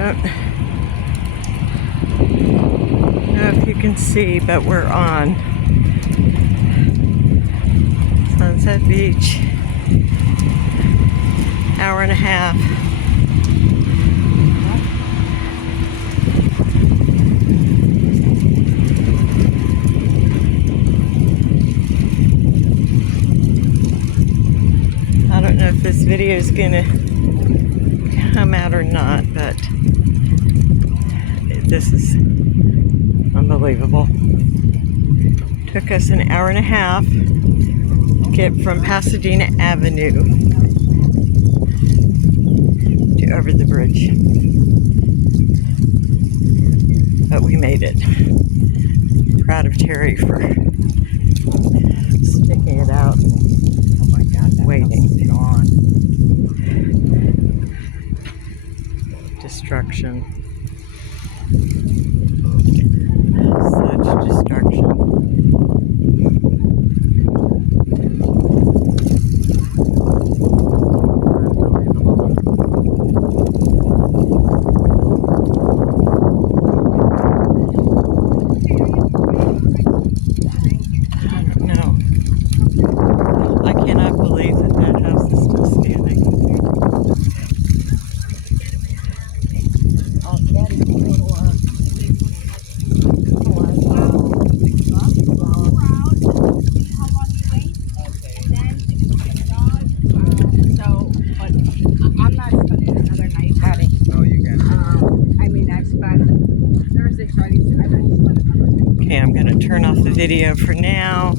know if you can see, but we're on Sunset Beach. Hour and a half. I don't know if this video is gonna come out or not, but this is unbelievable. Took us an hour and a half to get from Pasadena Avenue to over the bridge. But we made it. Proud of Terry for sticking it out. Oh my God, that Waiting. house is gone. Destruction. Such destruction. I cannot believe that that house is still standing. I'm not spending another night. Oh, you can. I mean, I've spent Thursday, Friday, I don't spend another night. Okay, I'm going to turn off the video for now.